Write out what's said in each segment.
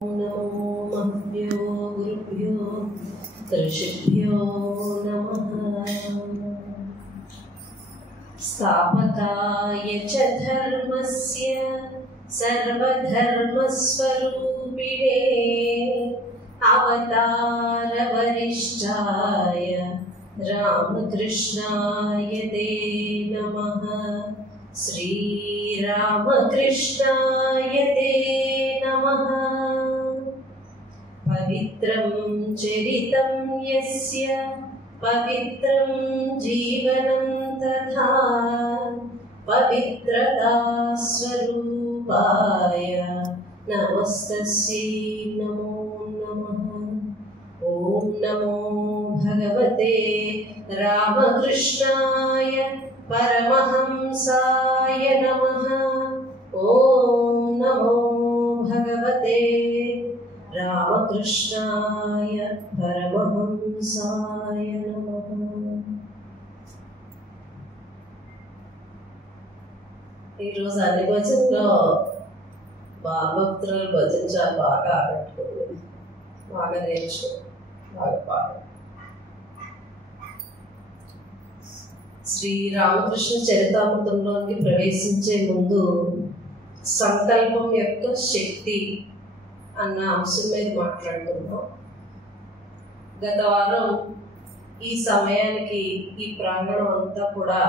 नमो महभ्यो गुरुभ्यो ऋषिभ्यो नमः। स्थापकाय च धर्मस्य सर्वधर्मस्वरूपिणे अवतारवरिष्ठाय रामकृष्णाय ते नमः। श्रीरामकृष्णाय ते नमः। पवित्रं चरितं यस्य पवित्रं जीवनं तथा पवित्रता स्वरूपाय नमस्तस्यै नमो नमः। ॐ नमो भगवते रामकृष्णाय परमहंसाय नमः। ॐ नमो भगवते रामकृष्णाय परमहंसाय नमः। ఈరోజు అన్ని భజనలో బాలభక్తుల భజన చాలా బాగా ఆకట్టుకుంది, బాగా నేర్చుకుంది, బాగా పాడు. శ్రీరామకృష్ణ చరితామృతంలోకి ప్రవేశించే ముందు సంకల్పం యొక్క శక్తి అన్న అంశం మీద మాట్లాడుకుందాం. గత వారం ఈ సమయానికి ఈ ప్రాంగణం అంతా కూడా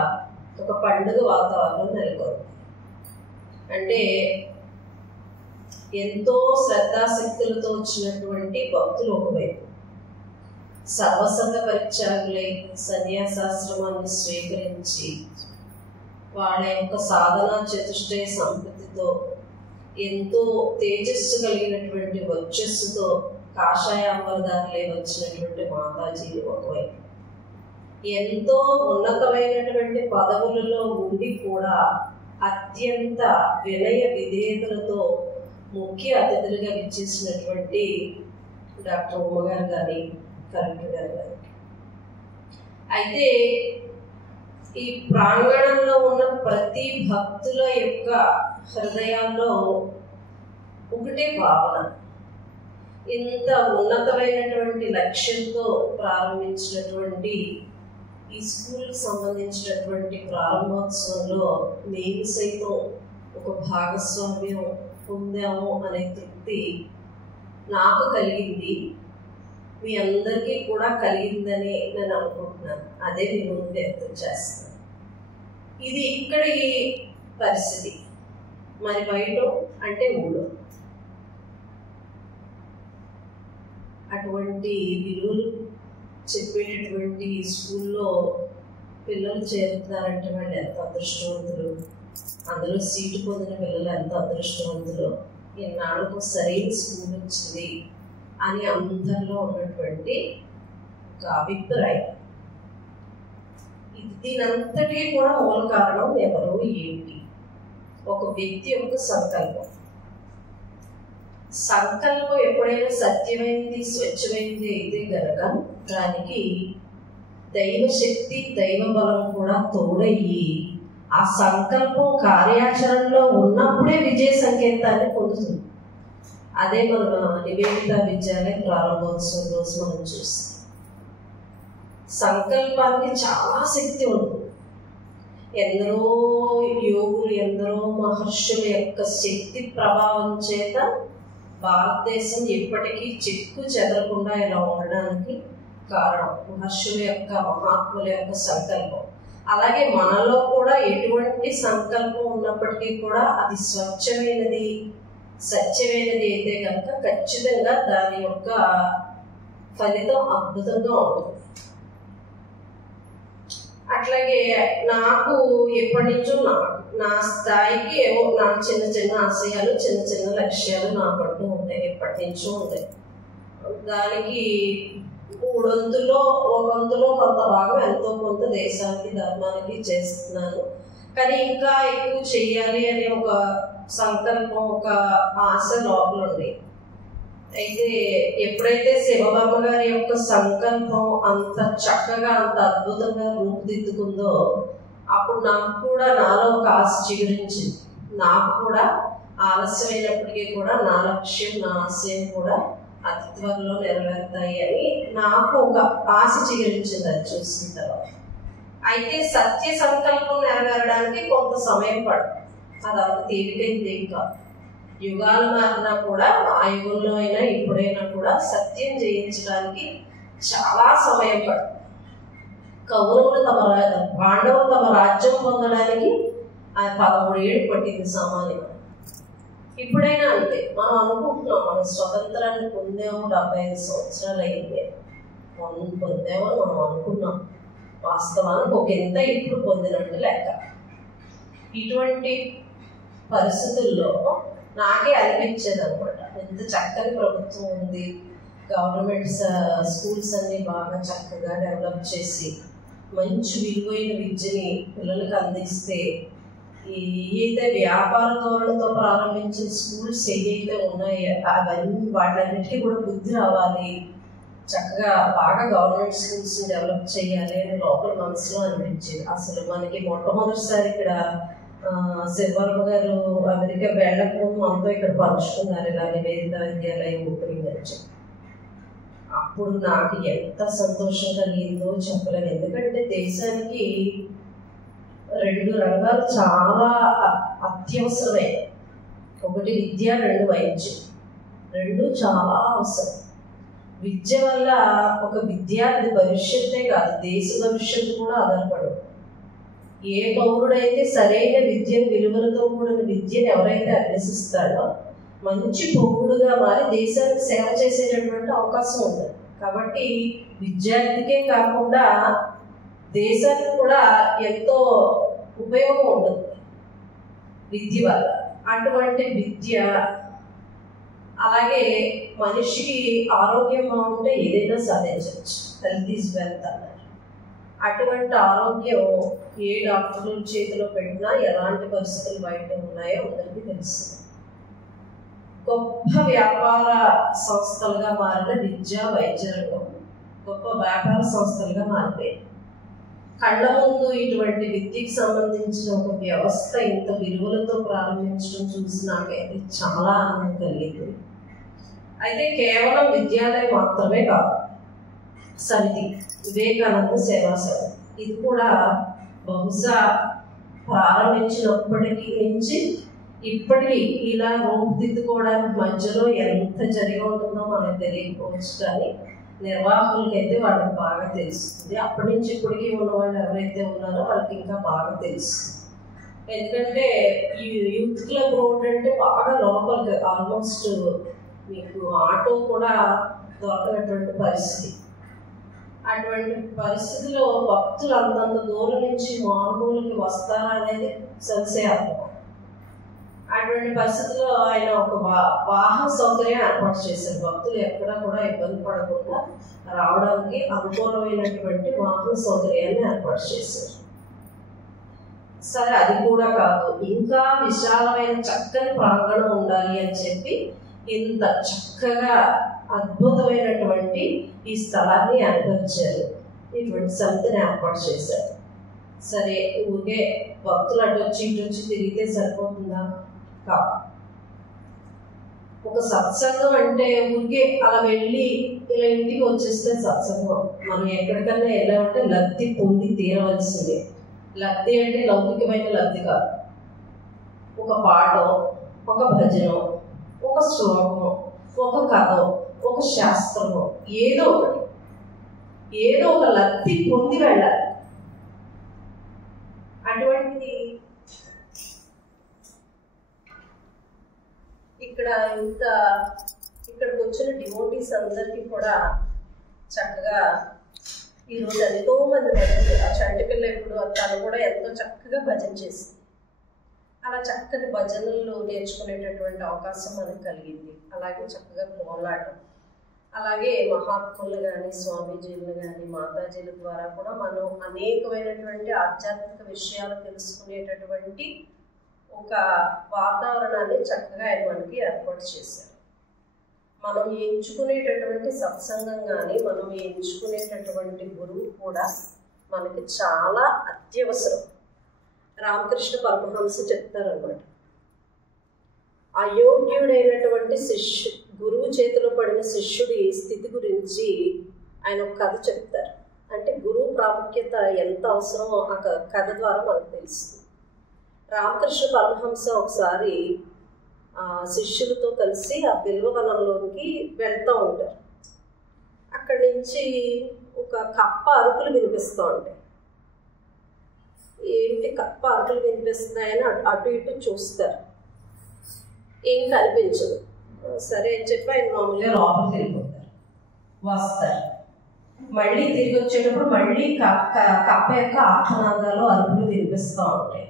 ఒక పండుగ వాతావరణం నెలకొంది. అంటే ఎంతో శ్రద్ధాశక్తులతో వచ్చినటువంటి భక్తులు ఒకవైపు, సర్వసంగ పరిత్యాగులై సన్యాసాశ్రమాన్ని స్వీకరించి వాళ్ళ యొక్క సాధనా చతుష్టయ సంపత్తితో ఎంతో తేజస్సు కలిగినటువంటి వర్చస్సుతో కాషాయాంబరదారులై వచ్చినటువంటి మాతాజీలు ఒకవైపు, ఎంతో ఉన్నతమైనటువంటి పదవులలో ఉండి కూడా అత్యంత వినయ విధేయతలతో ముఖ్య అతిథులుగా విచ్చేసినటువంటి డాక్టర్ ఉమ్మగారు గారి, కలెక్టర్ గారు గారి. అయితే ఈ ప్రాంగణంలో ఉన్న ప్రతి భక్తుల యొక్క హృదయాల్లో ఒకటే భావన, ఇంత ఉన్నతమైనటువంటి లక్ష్యంతో ప్రారంభించినటువంటి ఈ స్కూల్కి సంబంధించినటువంటి ప్రారంభోత్సవంలో మేము సైతం ఒక భాగస్వామ్యం పొందాము అనే తృప్తి నాకు కలిగింది, మీ అందరికీ కూడా కలిగిందని నేను అనుకుంటున్నాను. అదే మీ ముందు వ్యక్తం చేస్తాను. ఇది ఇక్కడి పరిస్థితి, మరి బయట అంటే ఊళ్ళో అటువంటి విలువలు చెప్పేటటువంటి స్కూల్లో పిల్లలు చేరుతున్నారంటే వాళ్ళు ఎంత అదృష్టవంతులు, అందులో సీటు పొందిన పిల్లలు ఎంత అదృష్టవంతులు, ఇన్నాళ్ళకు సరైన స్కూల్ వచ్చింది అని అందరిలో ఉన్నటువంటి ఒక అభిప్రాయం. దీనంతటికీ కూడా మూల కారణం ఎవరు, ఏమిటి? ఒక వ్యక్తి యొక్క సంకల్పం. సంకల్పం ఎప్పుడైనా సత్యమైంది, స్వచ్ఛమైంది అయితే గనక దానికి దైవశక్తి, దైవ బలం కూడా తోడయ్యి ఆ సంకల్పం కార్యాచరణలో ఉన్నప్పుడే విజయ సంకేతాన్ని పొందుతుంది. అదే మన నివేదిత విద్యాలయ ప్రారంభోత్సవం రోజు మనం చూస్తాం. సంకల్పానికి చాలా శక్తి ఉంటుంది. ఎందరో యోగులు, ఎందరో మహర్షుల యొక్క శక్తి ప్రభావం చేత భారతదేశం ఎప్పటికీ చెక్కు చెదరకుండా ఇలా ఉండడానికి కారణం మహర్షుల యొక్క, మహాత్ముల యొక్క సంకల్పం. అలాగే మనలో కూడా ఎటువంటి సంకల్పం ఉన్నప్పటికీ కూడా అది స్వచ్ఛమైనది, సత్యమైనది అయితే కనుక ఖచ్చితంగా దాని యొక్క ఫలితం అద్భుతంగా ఉంటుంది. అట్లాగే నాకు ఎప్పటి నుంచో నా స్థాయికి ఏవో నా చిన్న చిన్న ఆశయాలు, చిన్న చిన్న లక్ష్యాలు నాకంటూ ఉంటాయి, ఎప్పటి నుంచో ఉంటాయి. దానికి మూడొంతులో ఒకంతులో కొంత భాగం ఎంతో కొంత దేశానికి, ధర్మానికి చేస్తున్నాను. కానీ ఇంకా ఎక్కువ చెయ్యాలి అనే ఒక సంకల్పం, ఒక ఆశ లోపల ఉంది. అయితే ఎప్పుడైతే శివబాబు గారి యొక్క సంకల్పం అంత చక్కగా, అంత అద్భుతంగా రూపుదిద్దుకుందో అప్పుడు నాకు కూడా నాలో ఒక ఆశ చిగురించింది. నాకు కూడా ఆలస్యమైనప్పటికీ కూడా నా లక్ష్యం, నా ఆశయం కూడా అతి త్వరలో నెరవేరుతాయి అని నాకు ఒక ఆశ చిగురించింది అది చూసిన తర్వాత. అయితే సత్య సంకల్పం నెరవేరడానికి కొంత సమయం పడుతుంది. అదంత తేలికైంది కాదు. యుగాలు మారినా కూడా, ఆ యుగంలో అయినా ఇప్పుడైనా కూడా సత్యం జయించడానికి చాలా సమయం పడుతుంది. కౌరవులు పాండవులు తమ రాజ్యం పొందడానికి 13 ఏళ్ళు పట్టింది సామాన్యంగా. ఇప్పుడైనా అంతే. మనం అనుకుంటున్నాం మనం స్వతంత్రాన్ని పొందాము, 75 సంవత్సరాలు అయింది పొందామని మనం అనుకున్నాం. వాస్తవానికి ఒక ఎంత ఇప్పుడు పొందినట్టు లెక్క. ఇటువంటి పరిస్థితుల్లో నాకే అనిపించేది అనమాట, ఎంత చక్కని ప్రభుత్వం ఉంది, గవర్నమెంట్ స్కూల్స్ అన్ని బాగా చక్కగా డెవలప్ చేసి మంచి విలువైన విద్యని పిల్లలకు అందిస్తే, ఏదైతే వ్యాపార ధోరణితో ప్రారంభించిన స్కూల్స్ ఏదైతే ఉన్నాయో అవన్నీ వాటన్నిటికీ కూడా బుద్ధి రావాలి, చక్కగా బాగా గవర్నమెంట్ స్కూల్స్ని డెవలప్ చేయాలి అని లోపల మనసులో అనిపించింది. అసలు మనకి మొట్టమొదటిసారి ఇక్కడ శివవర్మ గారు అమెరికా వెళ్ళకముందు మనతో ఇక్కడ పంచుకున్నారు ఇలా నివేదిత విద్యాలయం ఓపెనింగ్ అని చెప్పి. అప్పుడు నాకు ఎంత సంతోషం కలిగిందో చెప్పలేను. ఎందుకంటే దేశానికి 2 రంగాలు చాలా అత్యవసరమే. ఒకటి విద్య, 2 వైద్యం. 2 చాలా అవసరం. విద్య వల్ల ఒక విద్యార్థి భవిష్యత్తే కాదు, దేశ భవిష్యత్తు కూడా ఆధారపడదు. ఏ పౌరుడైతే సరైన విద్యను, విలువలతో కూడిన విద్యను ఎవరైతే అభ్యసిస్తాడో మంచి పౌరుడుగా మారి దేశానికి సేవ చేసేటటువంటి అవకాశం ఉంటుంది. కాబట్టి విద్యార్థికే కాకుండా దేశానికి కూడా ఎంతో ఉపయోగం ఉంటుంది విద్య వల్ల. అటువంటి విద్య, అలాగే మనిషికి ఆరోగ్యం బాగుంటే ఏదైనా సాధించవచ్చు. హెల్త్ ఈజ్ వెల్త్ అన్నారు. అటువంటి ఆరోగ్యం ఏ డాక్టర్ల చేతిలో పెట్టినా ఎలాంటి పరిస్థితులు బయట ఉన్నాయో అందరికీ తెలుస్తుంది. గొప్ప వ్యాపార సంస్థలుగా మారిన విద్యా వైద్య రంగం గొప్ప వ్యాపార సంస్థలుగా మారిపోయాయి. కళ్ళ ముందు ఇటువంటి విద్యకు సంబంధించిన ఒక వ్యవస్థ ఇంత విలువలతో ప్రారంభించడం చూసి నాకైతే చాలా ఆనందం కలిగింది. అయితే కేవలం విద్యాలయం మాత్రమే కాదు, సమితి, వివేకానంద సేవా సమితి, ఇది కూడా బహుశా ప్రారంభించినప్పటికీ నుంచి ఇప్పటికీ ఇలా రూపుదిద్దుకోవడానికి మధ్యలో ఎంత జరిగి ఉంటుందో మనకు తెలియకపోవచ్చు, కానీ నిర్వాహకులకైతే వాళ్ళకి బాగా తెలుస్తుంది. అప్పటి నుంచి ఇప్పటికీ ఉన్న వాళ్ళు ఎవరైతే ఉన్నారో వాళ్ళకి ఇంకా బాగా తెలుస్తుంది. ఎందుకంటే ఈ యూత్ క్లబ్ రోడ్ అంటే బాగా లోపలికి, ఆల్మోస్ట్ మీకు ఆటో కూడా దొరకనటువంటి పరిస్థితి. అటువంటి పరిస్థితిలో భక్తులు అంతంత దూరం నుంచి మామూలుకి వస్తారా అనేది సంశయాత్మకం. అటువంటి పరిస్థితుల్లో ఆయన ఒక వాహన సౌకర్యం ఏర్పాటు చేశారు. భక్తులు ఎక్కడా కూడా ఇబ్బంది పడకుండా రావడానికి అనుకూలమైనటువంటి వాహన సౌకర్యాన్ని ఏర్పాటు చేశారు. సరే, అది కూడా కాదు, ఇంకా విశాలమైన చక్కని ప్రాంగణం ఉండాలి అని చెప్పి ఇంత చక్కగా అద్భుతమైనటువంటి ఈ స్థలాన్ని ఏర్పరిచారు. ఇటువంటి సమితిని ఏర్పాటు చేశారు. సరే, ఊరికే భక్తులు అటు వచ్చి ఇటు వచ్చి తిరిగితే సరిపోతుందా? కాదు. ఒక సత్సంగం అంటే ఊరికే అలా వెళ్ళి ఇలా ఇంటికి వచ్చేస్తే సత్సంగం. మనం ఎక్కడికన్నా వెళ్ళామంటే లబ్ధి పొంది తీరవలసిందే. లబ్ధి అంటే లౌకికమైన లబ్ధి కాదు. ఒక పాటో, ఒక భజనో, ఒక శ్లోకమో, ఒక కథో, ఒక శాస్త్రమో, ఏదో ఒక లబ్ధి పొంది వెళ్ళాలి. అటువంటిది ఇక్కడికి వచ్చిన డివోటీస్ అందరికీ కూడా చక్కగా ఈరోజు ఎంతో మంది భజన, ఆ చంటి పిల్ల ఇప్పుడు తను కూడా ఎంతో చక్కగా భజన చేసింది. అలా చక్కటి భజనలు నేర్చుకునేటటువంటి అవకాశం మనకు కలిగింది. అలాగే చక్కగా కోలాటం, అలాగే మహాత్ములు కానీ, స్వామీజీలు కానీ, మాతాజీల ద్వారా కూడా మనం అనేకమైనటువంటి ఆధ్యాత్మిక విషయాలు తెలుసుకునేటటువంటి ఒక వాతావరణాన్ని చక్కగా ఆయన మనకి ఏర్పాటు చేశారు. మనం ఎంచుకునేటటువంటి సత్సంగం కానీ, మనం ఎంచుకునేటటువంటి గురువు కూడా మనకి చాలా అత్యవసరం. రామకృష్ణ పరమహంస చెప్తారన్నమాట, అయోగ్యుడైనటువంటి గురువు చేతిలో పడిన శిష్యుడి స్థితి గురించి ఆయన ఒక కథ చెప్తారు. అంటే గురువు ప్రాముఖ్యత ఎంత అవసరమో ఆ కథ ద్వారా మనకు తెలుస్తుంది. రామకృష్ణ పరమహంస ఒకసారి శిష్యులతో కలిసి ఆ బిల్వవనంలోకి వెళ్తూ ఉంటారు. అక్కడి నుంచి ఒక కప్ప అరుపులు వినిపిస్తూ ఉంటాయి. ఏంటి కప్ప అరుపులు వినిపిస్తున్నాయని అటు ఇటు చూస్తారు, ఏం కనిపించదు. సరే అని చెప్పి ఆయన మామూలుగా లోపలికి వెళ్ళిపోతారు. వస్తారు, మళ్ళీ తిరిగి వచ్చేటప్పుడు మళ్ళీ కప్ప యొక్క ఆహ్లాదాలు అరుపులు వినిపిస్తూ ఉంటాయి.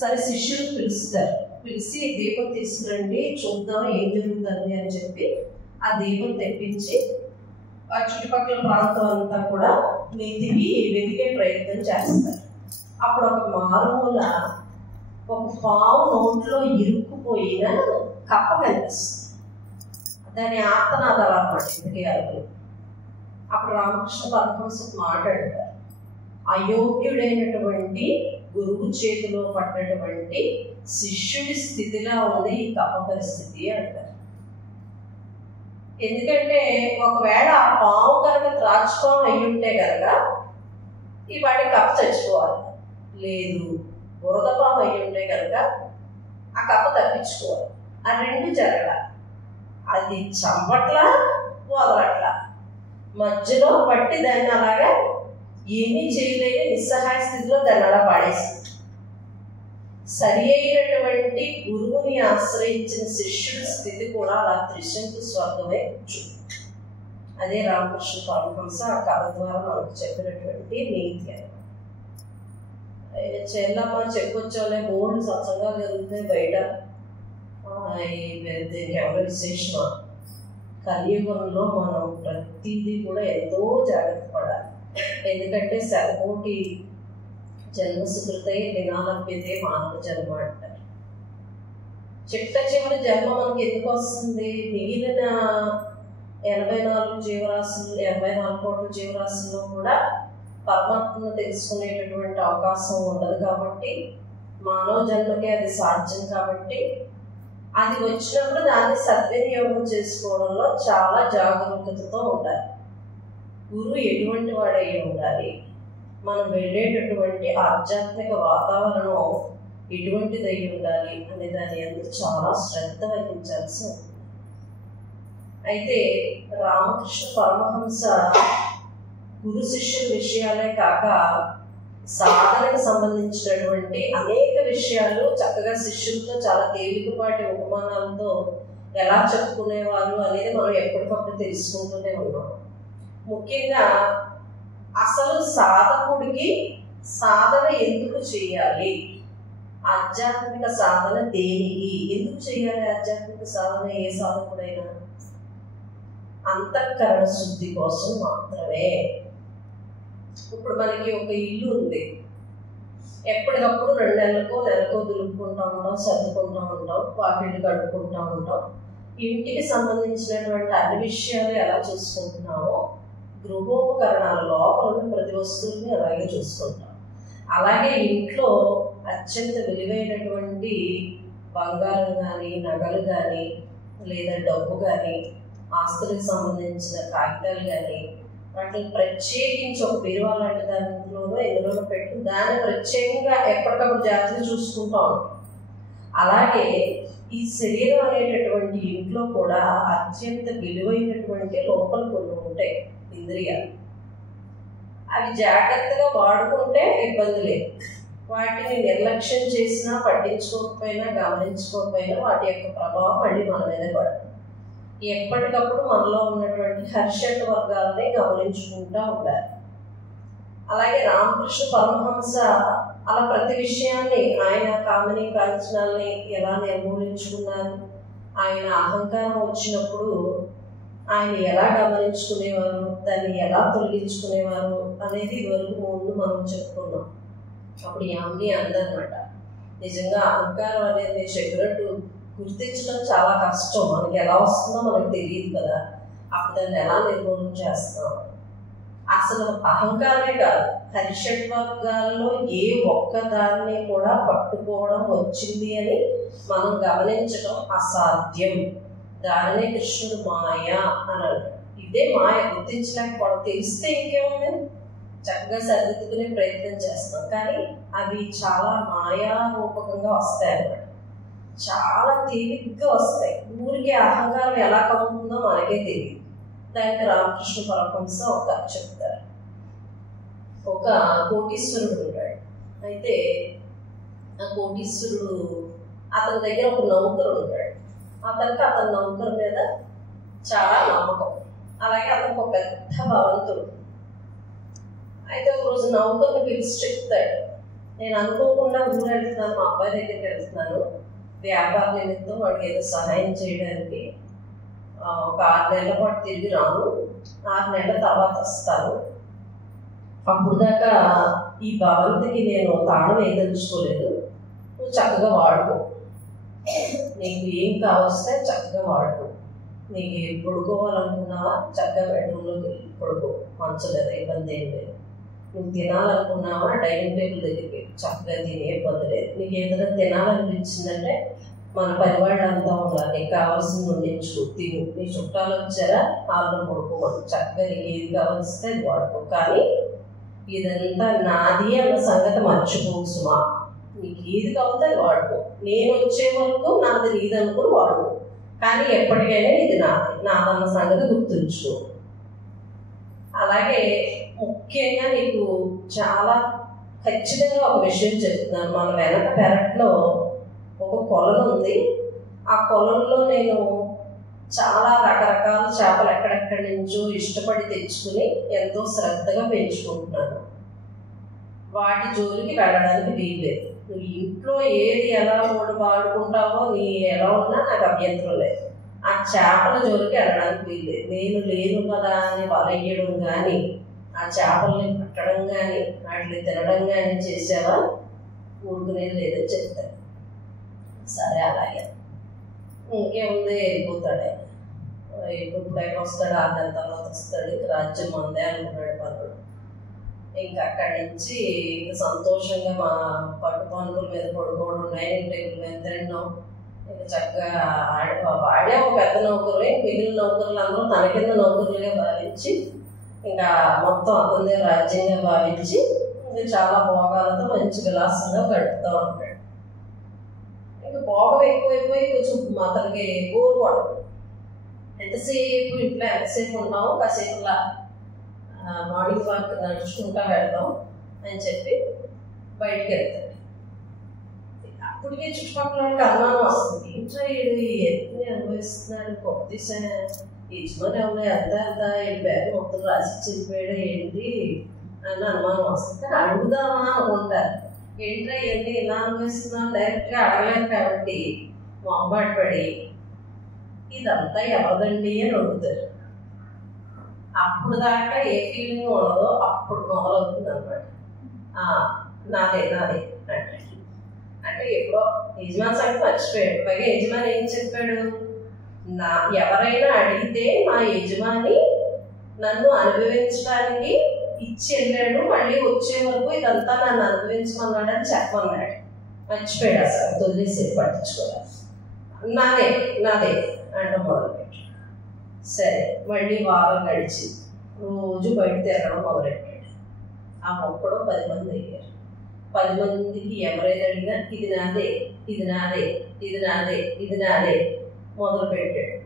సరే శిష్యులు పిలుస్తారు, పిలిచి దీపం తీసుకురండి చూద్దాం ఏం జరుగుతుంది అని చెప్పి ఆ దీపం తెప్పించి ఆ చుట్టుపక్కల ప్రాంతం అంతా కూడా వెతికే ప్రయత్నం చేస్తారు. అప్పుడు ఒక మారుమూల ఒక పావు నోట్లో ఇరుక్కుపోయిన కప్ప కనిపిస్తుంది. దాని ఆర్తనాదాలు అన్నమాట ఇంతకీ అరుపులు. అప్పుడు రామకృష్ణ పరమహంస మాట్లాడతారు, అయోగ్యుడైనటువంటి గురువు చేతిలో పడ్డటువంటి శిష్యుడి స్థితిలా ఉంది ఈ కప్ప పరిస్థితి అంటారు. ఎందుకంటే ఒకవేళ ఆ పాము కనుక త్రాచుకోవడం అయ్యి ఉంటే కనుక ఈ వాడి కప్ప చచ్చిపోవాలి, లేదు బురద పాము అయ్యి ఉంటే కనుక ఆ కప్ప తప్పించుకోవాలి. ఆ రెండు జరగాలి. అది చంపట్లా వదలట్లా, మధ్యలో పట్టి దాన్ని అలాగా ఏమీ చేయలేని నిస్సహాయ స్థితిలో దాన్ని అలా పాడేస్తుంది. సరి అయినటువంటి గురువుని ఆశ్రయించిన శిష్యుడి స్థితి కూడా అలా త్రిశంకు స్వర్గమే కూర్చుంది. అదే రామకృష్ణ పరమహంస ఆ కథ ద్వారా మనకు చెప్పినటువంటి నీతి. చెల్లమ్మ చెప్పొచ్చోలే బోర్డు సత్సంగా జరుగుతాయి బయట, దీనికి ఎవరో విశేషమా. కలియుగంలో మనం ప్రతిదీ కూడా ఎంతో జాగ్రత్త పడాలి. ఎందుకంటే శతకోటి జన్మ సుకృతై దినాలభ్యతే మానవ జన్మ అంటారు. చిట్ట చివరి జన్మ మనకి ఎందుకు వస్తుంది? మిగిలిన 84 కోట్ల జీవరాశుల్లో కూడా పరమాత్మను తెలుసుకునేటటువంటి అవకాశం ఉండదు కాబట్టి, మానవ జన్మకే అది సాధ్యం కాబట్టి, అది వచ్చినప్పుడు దాన్ని సద్వినియోగం చేసుకోవడంలో చాలా జాగరూకతతో ఉండాలి. గురువు ఎటువంటి వాడై ఉండాలి, మనం వెళ్ళేటటువంటి ఆధ్యాత్మిక వాతావరణం ఎటువంటిదై ఉండాలి అనే దాని అందుకు చాలా శ్రద్ధ వహించాల్సి ఉంటుంది. అయితే రామకృష్ణ పరమహంస గురు శిష్యుల విషయాలే కాక సాధనకు సంబంధించినటువంటి అనేక విషయాలు చక్కగా శిష్యులతో చాలా తేలికపాటి ఉపమానాలతో ఎలా చెప్పుకునేవారు అనేది మనం ఎప్పటికప్పుడు తెలుసుకుంటూనే ఉన్నాం. ముఖ్యంగా అసలు సాధకుడికి సాధన ఎందుకు చేయాలి, ఆధ్యాత్మిక సాధన దేనికి ఎందుకు చేయాలి, ఆధ్యాత్మిక సాధన ఏ సాధకుడైనా అంతఃకరణ శుద్ధి కోసం మాత్రమే. ఇప్పుడు మనకి ఒక ఇల్లు ఉంది, ఎప్పటికప్పుడు 2 నెలలకో దులుపుకుంటూ ఉంటాం, సర్దుకుంటూ ఉంటాం, వాకిళ్ళు కడుక్కుంటూ ఉంటాం. ఇంటికి సంబంధించినటువంటి అన్ని విషయాలు ఎలా చూసుకుంటున్నామో గృహోపకరణాల లోపల ప్రతి వస్తువుని అలాగే చూసుకుంటాం. అలాగే ఇంట్లో అత్యంత విలువైనటువంటి బంగారం కానీ, నగలు కానీ, లేదా డబ్బు కానీ, ఆస్తులకు సంబంధించిన కాగితాలు కానీ, వాటిని ప్రత్యేకించి ఒక బీరువా లాంటి దాంట్లోనో ఎందులోనో పెట్టి దాన్ని ప్రత్యేకంగా ఎప్పటికప్పుడు జాగ్రత్తగా చూసుకుంటూ ఉంటాం. అలాగే ఈ శరీరం అనేటటువంటి ఇంట్లో కూడా అత్యంత విలువైనటువంటి లోపల కొన్ని ఉంటాయి, ఇంద్రియాలు. అవి జాగ్రత్తగా వాడుకుంటే ఇబ్బంది లేదు. వాటిని నిర్లక్ష్యం చేసినా, పట్టించుకోకపోయినా, గమనించుకోకపోయినా వాటి యొక్క ప్రభావం మళ్ళీ మన మీద పడుతుంది. ఎప్పటికప్పుడు మనలో ఉన్నటువంటి హర్షక వర్గాలని గమనించుకుంటూ ఉండాలి. అలాగే రామకృష్ణ పరమహంస అలా ప్రతి విషయాన్ని, ఆయన కామని కాంచనాల్ని ఎలా నిర్మూలించుకున్నారు, ఆయన అహంకారం వచ్చినప్పుడు ఆయన ఎలా గమనించుకునేవారు, దాన్ని ఎలా తొలగించుకునేవారు అనేది ఇదివరకు ముందు మనం చెప్పుకున్నాం. అప్పుడు యామిని అందనమాట, నిజంగా అహంకారం అనేది మీరు చెప్పినట్టు గుర్తించడం చాలా కష్టం, మనకి ఎలా వస్తుందో మనకు తెలియదు కదా, అప్పుడు దాన్ని ఎలా నిర్మూలన చేస్తాం. అసలు అహంకారమే కాదు, హరిషడ్ వర్గాల్లో ఏ ఒక్కదాన్ని కూడా పట్టుకోవడం వచ్చింది అని మనం గమనించడం అసాధ్యం. దానినే కృష్ణుడు మాయ అని. ఇదే మాయ. గుర్తించలేకపోవడం. తెలిస్తే ఇంకేముంది, చక్కగా సరిదిద్దుకునే ప్రయత్నం చేస్తాం. కానీ అవి చాలా మాయా రూపకంగా వస్తాయి అన్నమాట. చాలా తేలిగ్గా వస్తాయి. ఊరికే అహంకారం ఎలా కలుగుతుందో మనకే తెలియదు. దానికి రామకృష్ణ పరమహంస ఒక చెప్తారు. ఒక కోటీశ్వరుడు ఉంటాడు. అయితే ఆ కోటీశ్వరుడు అతని దగ్గర ఒక నౌకరు ఉంటాడు. అతని నౌకరు మీద చాలా నమ్మకం. అలాగే అతనికి ఒక పెద్ద భవంతుడు. అయితే ఒక రోజు నౌకర్ని పిలిచి చెప్తాడు, నేను అనుకోకుండా ఊరు వెళ్తున్నాను, మా అబ్బాయి దగ్గరికి వెళ్తున్నాను వ్యాపార నిమిత్తం, వాడికి ఏదో సహాయం చేయడానికి. ఒక 6 నెలల పాటు తిరిగి రాను, 6 నెలల తర్వాత వస్తాను. అప్పుడు దాకా ఈ భవంతికి నేను తాళం వేయదలుచుకోలేదు, నువ్వు చక్కగా వాడుకో, నీకు ఏం కావస్తే చక్కగా వాడుకో. నీకు పడుకోవాలనుకున్నావా చక్కగా బెడ్రూమ్లోకి వెళ్ళి పడుకో, మంచం లేదా ఇబ్బంది ఏం లేదు. నువ్వు తినాలనుకున్నావా డైనింగ్ టేబుల్ దగ్గరికి చక్కగా తినే ఇబ్బంది లేదు. నీకు ఏదైనా తినాలనిపించిందంటే మన పరివాళ్ళంతా ఉన్నారు, నీకు కావాల్సింది వండించుకో తిను. నీ చుట్టాలు వచ్చారా వాళ్ళు పడుకోమని చక్కగా నీకు ఏది కావాల్సితే అది వాడుకో. కానీ ఇదంతా నాది అన్న సంగతి మర్చిపోకు సుమా. నీకు ఏది కావాలంటే అది వాడుకో. నేను వచ్చే వరకు నాది నీదనుకుని వాడుకో. కానీ ఎప్పటికైనా ఇది నాదన్న సంగతి గుర్తుంచుకో. అలాగే ముఖ్యంగా నీకు చాలా ఖచ్చితంగా ఒక విషయం చెప్తున్నాను. మన వెనక పెరట్లో ఒక కొలను ఉంది. ఆ కొలంలో నేను చాలా రకరకాల చేపలు ఎక్కడెక్కడి నుంచో ఇష్టపడి తెచ్చుకుని ఎంతో శ్రద్ధగా పెంచుకుంటున్నాను. వాటి జోలికి వెళ్ళడానికి వీల్లేదు. నువ్వు ఇంట్లో ఏది ఎలా వాడుకుంటావో నీ ఎలా ఉన్నా నాకు అభ్యంతరం లేదు. ఆ చేపల జోలికి వెళ్ళడానికి వీల్లేదు. నేను లేను కదా అని వలయ్యడం కానీ, ఆ చేపల్ని పట్టడం కానీ, వాటిని తినడం కానీ చేసావా ఊరుకునేది లేదని చెప్తాను. సరే అలాగే ఇంకేముంది, వెళ్ళిపోతాడే. ఇప్పుడు ఎక్కడ వస్తాడు, 6 నెలల తర్వాత వస్తాడు, రాజ్యం మందే అనుకున్నాడు పనులు. ఇంకా అక్కడి నుంచి ఇంకా సంతోషంగా మా పట్టు పనుల మీద పడుకోవడం, డైనింగ్ టేబుల్ మీద తినడం. ఇంకా చక్కగా వాడే ఒక పెద్ద నౌకరు, మిగిలిన నౌకర్లు అందరూ తన కింద నౌకర్లుగా భావించి ఇంకా మొత్తం అతని రాజ్యంగా భావించి ఇంకా చాలా భోగాలతో మంచి విలాసంగా గడుపుతూ ఉంటాడు. ఇంకా భోగం ఎక్కువైపోయి కొంచెం అతనికి బోరు పడదు. ఎంతసేపు ఇంట్లో ఎంతసేపు ఉంటామో కాసేపులా మార్నింగ్ వాక్ నడుచుకుంటా వెళ్దాం అని చెప్పి బయటికి వెళ్తాడు. అప్పటికే చుట్టుపక్కల వాళ్ళకి అనుమానం వస్తుంది, ఇంట్లో వీడు ఎత్తుని అనుభవిస్తున్నాడు, కొత్త యజమాని ఎవరు ఎంత వీడి బ్యాగ్ మొత్తం రాసి చెప్పాడు ఏంటి అని అనుమానం వస్తుంది. కానీ అడుగుదామా అనుకుంటారు. ఏంట్రా ఏంటి ఇలా అనుభవిస్తున్నాను డైరెక్ట్గా అడగలేరు కాబట్టి మొహమాట పడి ఇదంతా ఎవరిదండి అని అడుగుతారు. అప్పుడు దాకా ఏ ఫీలింగ్ ఉండదో అప్పుడు మొదలవుతుంది అనమాట. నాదే నాదే అంటే ఎప్పుడో యజమాని సంగతి మర్చిపోయాడు. పైగా యజమాని ఏం చెప్పాడు, ఎవరైనా అడిగితే మా యజమాని నన్ను అనుభవించడానికి ఇచ్చి వెళ్ళాడు, మళ్ళీ వచ్చే వరకు ఇదంతా నన్ను అనుభవించమన్నాడు అని చెప్పమన్నాడు. మర్చిపోయాడు, అసలు తొలిసి పట్టించుకోవాలి. నాదే నాదే అంట మొదలుపెట్టాడు. సరే మళ్ళీ వారం గడిచి రోజు బయట తిరగడం మొదలెట్టాడు. ఆ మొక్కడు 10 మంది అయ్యారు. 10 మందికి ఎవరైతే అడిగినా ఇది నాదే ఇది నాదే ఇది నాదే ఇది నాదే మొదలు పెట్టాడు.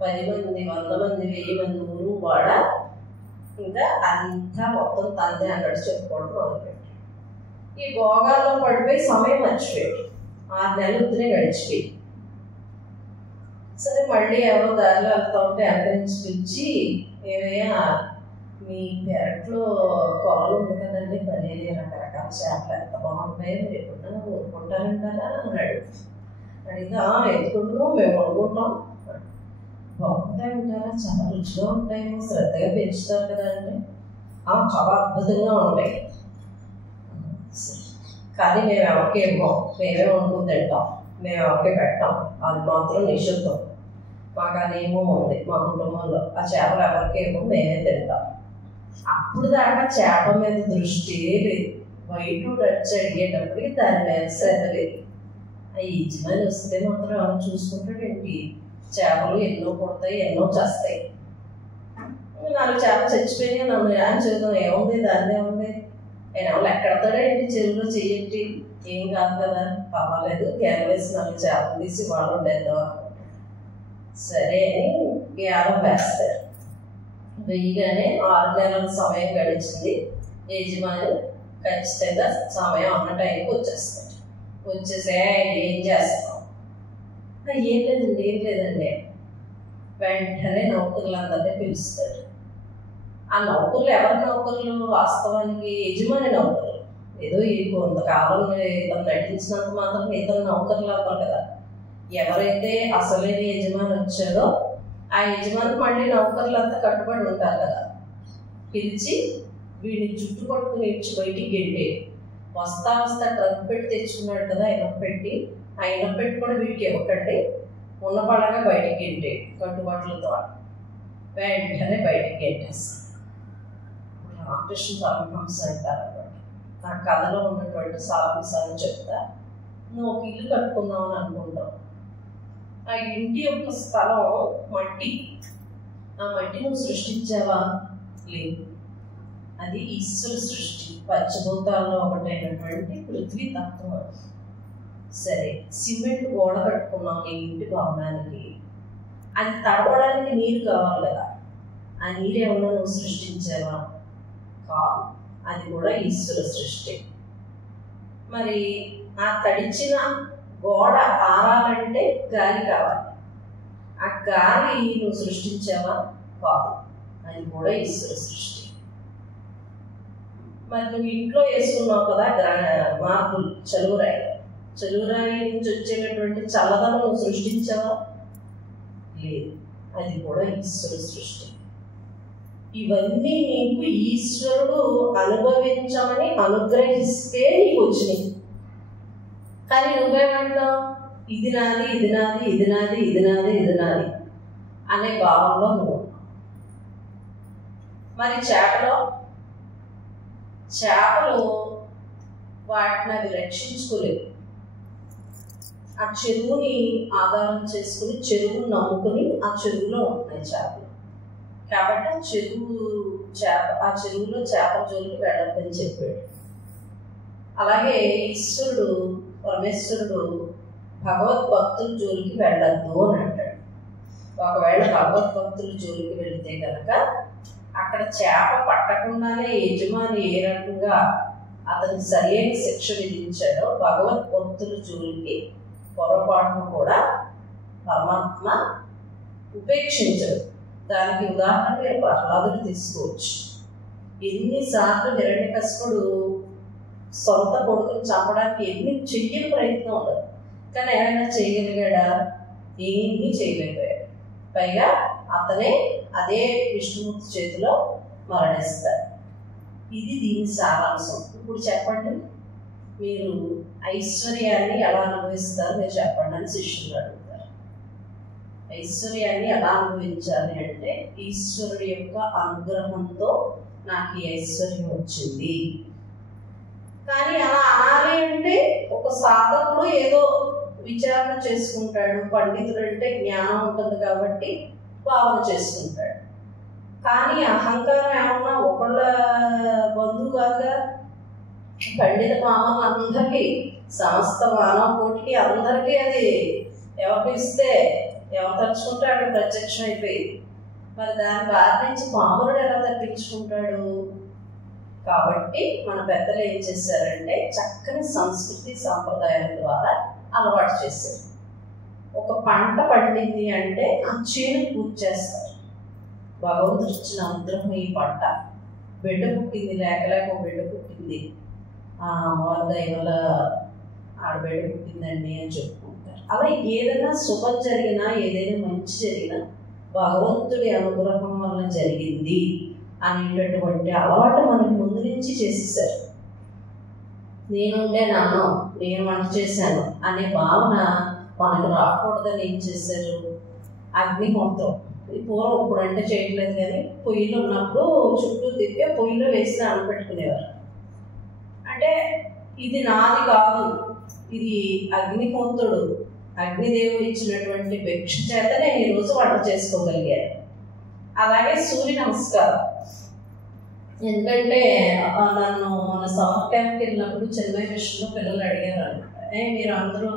10 మంది 100 మంది 1000 మంది ఊరు వాడ ఇంకా అంతా మొత్తం తందే అన్నట్టు చెప్పుకోవడం మొదలుపెట్టాడు. ఈ భోగాల్లో పడిపోయి సమయం మర్చిపోయాడు. 6 నెలలు ఉత్తినే గడిచిపోయి. సరే మళ్ళీ ఎవరో దారిలో వెళ్తూ ఉంటే అక్కడి నుంచి పిలిచి, ఏమయ్యా మీ పెరట్లో కొలను ఉంది కదండి, పర్లేదు రకరకాల చేపలు ఎంత బాగుంటాయి, మీరు ఎప్పుడైనా కొనుక్కుంటారంటారా అన్నాడు. అడిగితే ఎందుకుంటున్నాం, మేము కొనుక్కుంటాం. బాగుంటాయి అంటారా, చాలా రుచిగా ఉంటాయి, శ్రద్ధగా పెంచుతారు కదా అంటే చాలా అద్భుతంగా ఉంటాయి. కానీ మేము ఎవరికి ఇవ్వం, మేమే వండుకుని తింటాం, మేము ఎవరికి పెట్టాం, అది మాత్రం నిషిద్ధం. మాకు ఆ నియమం ఉంది మా కుటుంబంలో. ఆ చేపలు ఎవరికి ఇవ్వం, మేమే తింటాం. అప్పుడు దాకా చేప మీద దృష్టి లేదు. వైట్ టచ్ అడిగేటప్పటికి దాని మీద శ్రద్ధ లేదు. ఆ యజమాని వస్తే మాత్రం అలా చూసుకుంటాడేంటి, చేపలు ఎన్నో పుడతాయి, ఎన్నో చేస్తాయి. 4 చేపలు చచ్చిపోయినాయి, నన్ను అని చూద్దాం, ఏముంది దాన్ని, ఏముంది ఆయన ఎవరు ఎక్కడతాడే ఏంటి, చెరువులో చెయ్యండి, ఏం కాదు కదా, పర్వాలేదు, గేల వేసి 4 చేపలు తీసి వాళ్ళు ఉండేద్దాం అనుకుంటారు. సరే అని గేలం వేస్తారు. వెయ్యగానే 6 నెలల సమయం గడిచింది. యజమాని ఖచ్చితంగా సమయం అన్న టైంకి వచ్చేస్తాడు. వచ్చేసే ఏం చేస్తాం, ఏం లేదండి. వెంటనే నౌకర్లందరినీ పిలుస్తాడు. ఆ నౌకర్లు ఎవరి నౌకర్లు, వాస్తవానికి యజమాని నౌకర్లు. ఏదో ఈ కొంతకాలం ఇతను నటించినంత మాత్రం ఇతను నౌకర్లు అవ్వరు కదా. ఎవరైతే అసలైన యజమాని వచ్చాడో ఆ యజమాని మళ్ళీ నౌకర్లంతా కట్టుబడి ఉంటారు కదా. పిలిచి వీడిని జుట్టు పట్టుకుని ఇచ్చి బయటికి గెంటే, వస్తా ట్రక్ పెట్టి తెచ్చుకున్నాడు కదా ఇనపెట్టి, ఆ ఇనపెట్టి కూడా వీడికి ఇవ్వకండి, ఉన్న పడగా బయటికి గెంటే కట్టుబాట్లతో. వెంటనే బయటికి గెంటేస్తాడు. రామకృష్ణ పరమహంస అంటారు అనమాట. ఆ కథలో ఉన్నటువంటి సారాంశాన్ని చెప్తా. నువ్వు ఒక ఇల్లు కట్టుకుందామని అనుకుంటావు. ఆ ఇంటి యొక్క స్థలం మట్టి. ఆ మట్టి నువ్వు సృష్టించావా? లేదు, అది ఈశ్వర సృష్టి. పంచభూతాల్లో ఒకటైనటువంటి పృథ్వీ తత్వం. సరే, సిమెంట్ గోడ కట్టుకున్నావు నీ ఇంటి భవనానికి, అది తడపడానికి నీరు కావాలి కదా. ఆ నీరు ఏమన్నా నువ్వు సృష్టించావా? కాదు, అది కూడా ఈశ్వర సృష్టి. మరి ఆ తడిచిన గోడ ఆరాలంటే గాలి కావాలి. ఆ గాలి నువ్వు సృష్టించావా? కాదు, అది కూడా ఈశ్వర సృష్టి. మరి నువ్వు ఇంట్లో వేసుకున్నావు కదా మార్పులు, చలువరాయి నుంచి వచ్చేటటువంటి చల్లదనం నువ్వు సృష్టించావా? లేదు, అది కూడా ఈశ్వర సృష్టి. ఇవన్నీ నీకు ఈశ్వరుడు అనుభవించమని అనుగ్రహిస్తే నీకు వచ్చినాయి. కానీ నువ్వేమంటావు, ఇది నాది, ఇది నాది, ఇది నాది, ఇది నాది, ఇది నాది అనే భావంలో నువ్వు. మరి చేపలు వాటిని అవి రక్షించుకోలేవు. ఆ చెరువుని ఆధారం చేసుకుని, చెరువును నమ్ముకుని ఆ చెరువులో ఉంటున్నాయి చేపలు. కాబట్టి ఆ చెరువులో చేపల జోలికి వెళ్ళొద్దని చెప్పాడు. అలాగే పరమేశ్వరుడు భగవద్భక్తుల జోలికి వెళ్ళొద్దు అని అంటాడు. ఒకవేళ భగవద్భక్తుల జోలికి వెళితే కనుక అక్కడ చేప పట్టకుండానే యజమాని ఏ రకంగా అతనికి సరైన శిక్ష విధించాడో భగవద్భక్తుల జోలికి పొరపాటును కూడా పరమాత్మ ఉపేక్షించడు. దానికి ఉదాహరణ మీరు ప్రహ్లాదుడు తీసుకోవచ్చు. ఎన్నిసార్లు హిరణ్యకశిపుడు సొంత కొడుకుని చంపడానికి ఎన్ని చెయ్యని ప్రయత్నం ఉండదు, కానీ ఏమైనా చేయగలిగాడా? ఏమీ చేయలేకపోయాడు. పైగా అతనే అదే విష్ణుమూర్తి చేతిలో మరణిస్తాడు. ఇది దీని సారాంశం. ఇప్పుడు చెప్పండి, మీరు ఐశ్వర్యాన్ని ఎలా అనుభవిస్తారు మీరు చెప్పండి అని శిష్యులు అడుగుతారు. ఐశ్వర్యాన్ని ఎలా అనుభవించాలి అంటే, ఈశ్వరుడి యొక్క అనుగ్రహంతో నాకు ఈ ఐశ్వర్యం వచ్చింది. కానీ అలా అనాలి అంటే ఒక సాధకుడు ఏదో విచారణ చేసుకుంటాడు. పండితుడు అంటే జ్ఞానం ఉంటుంది కాబట్టి భావన చేసుకుంటాడు. కానీ అహంకారం ఏమన్నా ఒకళ్ళ బంధువు కాదుగా. పండిత మామూలందరికీ, సమస్త మానవ కోటికి అందరికీ అది ఎవరికి ఇస్తే ఎవరు తలుచుకుంటే అక్కడ ప్రత్యక్షం అయిపోయింది. మరి దాని బారి నుంచి మామూలుడు ఎలా తప్పించుకుంటాడు? కాబట్టి మన పెద్దలు ఏం చేశారంటే చక్కని సంస్కృతి సంప్రదాయాల ద్వారా అలవాటు చేశారు. ఒక పంట పండింది అంటే ఆ చేను పూజ చేస్తారు. భగవంతుడు ఇచ్చిన అనుగ్రహం ఈ పంట. బిడ్డ పుట్టింది, లేక ఒక బిడ్డ పుట్టింది, అమ్మవారి దైవల ఆడబిడ్డ పుట్టిందండి అని చెప్పుకుంటారు. అలా ఏదైనా శుభం జరిగినా, ఏదైనా మంచి జరిగినా భగవంతుడి అనుగ్రహం వల్ల జరిగింది అనేటటువంటి అలవాటు మనకి ముందు నుంచి చేసేసారు. నేనుండే నాను, నేను వంట చేశాను అనే భావన మనకు రాకూడదని ఏం చేశారు? అగ్నిహోత్రం పూర్వం ఇప్పుడు అంటే చేయట్లేదు, కానీ పొయ్యిలో ఉన్నప్పుడు చుట్టూ తిప్పి పొయ్యిలో వేసి నానబెట్టుకునేవారు. అంటే ఇది నాది కాదు, ఇది అగ్నిహోత్రుడు, అగ్నిదేవుడు ఇచ్చినటువంటి భిక్ష చేత నేను ఈరోజు వంట చేసుకోగలిగాను. అలాగే సూర్య నమస్కారం. ఎందుకంటే నన్ను మన సమ్మర్ క్యాంప్కి వెళ్ళినప్పుడు చెన్నై విషయంలో పిల్లలు అడిగారు అనమాట, మీరు అందరూ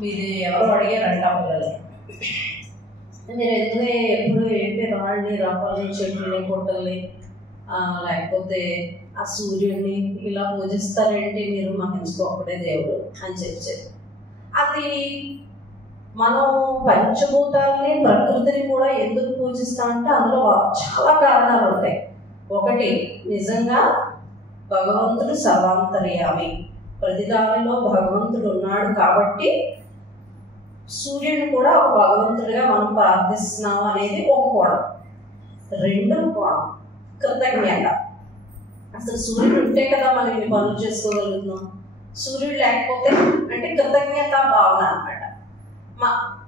మీది ఎవరు అడిగారంట పిల్లలు, మీరు ఎందుకు ఎప్పుడు ఏంటి రాళ్ళని రపాలని చెట్లని కొట్టల్ని లేకపోతే ఆ సూర్యుడిని ఇలా పూజిస్తారేంటి, మీరు మహించుకోకడే దేవుడు అని చెప్పారు. అది మనం పంచభూతాలని ప్రకృతిని కూడా ఎందుకు పూజిస్తామంటే అందులో చాలా కారణాలు ఉంటాయి. ఒకటి, నిజంగా భగవంతుడు సర్వాంతర్యామి, ప్రతిదానిలో భగవంతుడు ఉన్నాడు కాబట్టి సూర్యుడు కూడా ఒక భగవంతుడిగా మనం ప్రార్థిస్తున్నాం అనేది ఒక కోణం. రెండవ కోణం కృతజ్ఞత. అసలు సూర్యుడు ఉంటే కదా మనం ఇన్ని పనులు చేసుకోగలుగుతున్నాం, సూర్యుడు లేకపోతే అంటే కృతజ్ఞతా భావన అనమాట.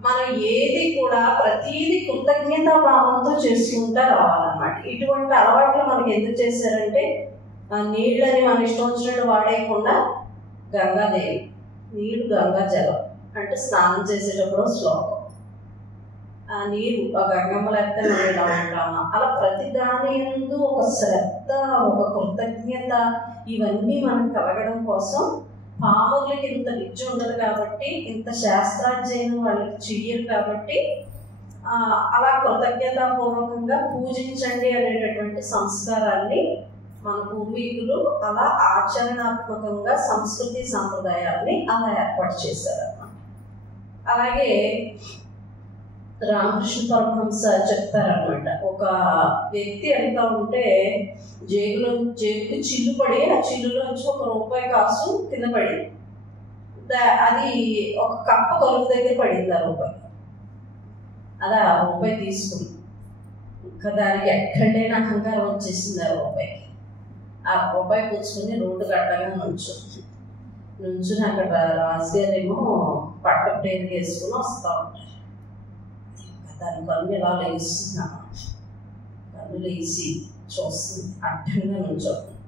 మనం ఏది కూడా ప్రతీది కృతజ్ఞతా భావంతో చేసుకుంటా రావాలన్నమాట. ఇటువంటి అలవాట్లు మనకి ఎందుకు చేశారంటే, నీళ్ళని మన ఇష్టం వచ్చినట్టు వాడేయకుండా గంగాదేవి, నీళ్ళు గంగా జలం అంటే స్నానం చేసేటప్పుడు శ్లోకం, ఆ నీరు ఆ గంగమ్మ లేకపోతే మనం ఇలా ఉంటామా, అలా ప్రతి దాని యందు ఒక శ్రద్ధ, ఒక కృతజ్ఞత, ఇవన్నీ మనకు కలగడం కోసం పాములకి ఇంత విద్య ఉండదు కాబట్టి, ఇంత శాస్త్రాధ్యయనం వాళ్ళకి చెయ్యరు కాబట్టి అలా కృతజ్ఞతాపూర్వకంగా పూజించండి అనేటటువంటి సంస్కారాన్ని మన పూర్వీకులు అలా ఆచరణాత్మకంగా సంస్కృతి సాంప్రదాయాల్ని అలా ఏర్పాటు చేశారన్నమాట. అలాగే రామకృష్ణ పరమహంస చెప్తారనమాట, ఒక వ్యక్తి వెళ్తా ఉంటే జేబుకి చిల్లు పడి, ఆ చిల్లులోంచి ₹1 కాసు కింద పడింది. అది ఒక కప్ప కలుగు దగ్గర పడింది. ఆ రూపాయి అది ఆ రూపాయి తీసుకుంది. ఇంకా దానికి ఎక్కడైనా అహంకారం వచ్చేసింది. ఆ రూపాయి పుచ్చుకుని రోడ్డు కట్టగా నుంచుని అక్కడ రాజుగారేమో పట్టపేరు వేసుకుని వస్తూ ఉంటారు. దాని కన్ను ఇలా లేస్తున్నా, కన్ను లేచి చూస్తుంది, అడ్డంగా నుంచోతుంది.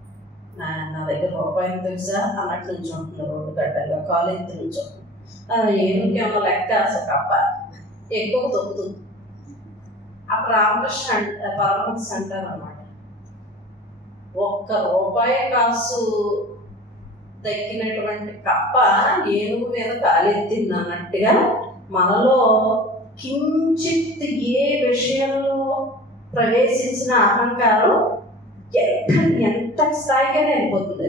నా దగ్గర రూపాయలు తెలుసా అన్నట్టు నుంచుంటుంది, రోడ్డు కట్టగా కాలు ఎత్తి నుంచోతుంది. ఏమికేమో లెక్క అసలు కప్ప ఎక్కువ తొక్కుతుంది. అప్పుడు రామకృష్ణ పరమహంస అంటారు అన్నమాట, ₹1 కాసు దక్కినటువంటి కప్ప ఏనుగు మీద కాలెత్తింది అన్నట్టుగా మనలో కించిత్ ఏ విషయంలో ప్రవేశించిన అహంకారం ఎంత స్థాయిగా వెళ్ళిపోతుంది.